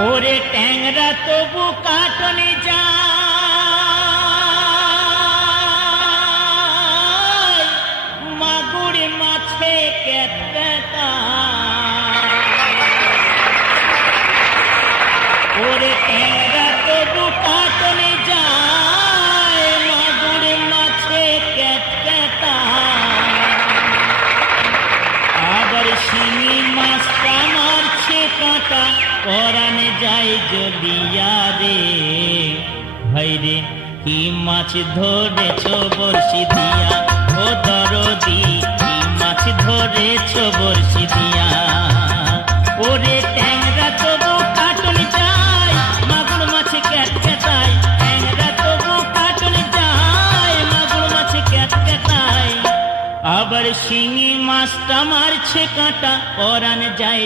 ওরে ট্যাংরা তবু কাটনে যায়, মাগুর মাছে কেটটা। ওরে ট্যাংরা তবু কাটনে যায়, মাগুর মাছে কেটটা। আবার শিঙি মাছটা মারছে কাঁটা, পরানে যায় জ্বলিয়া রে। ভাইরে কি মাছ ধরেছ বড়শি দিয়া, ও দরদি কি মাছ ধরেছ বড়শি দিয়া। ওরে ট্যাংরা তবু কাটন যায়, মাগুর মাছে ক্যাটক্যাটায়। ট্যাংরা তবু কাটন যায়, মাগুর মাছে ক্যাটক্যাটায়। আবার শিঙি মাছটা মারছে কাঁটা, পরানে যায়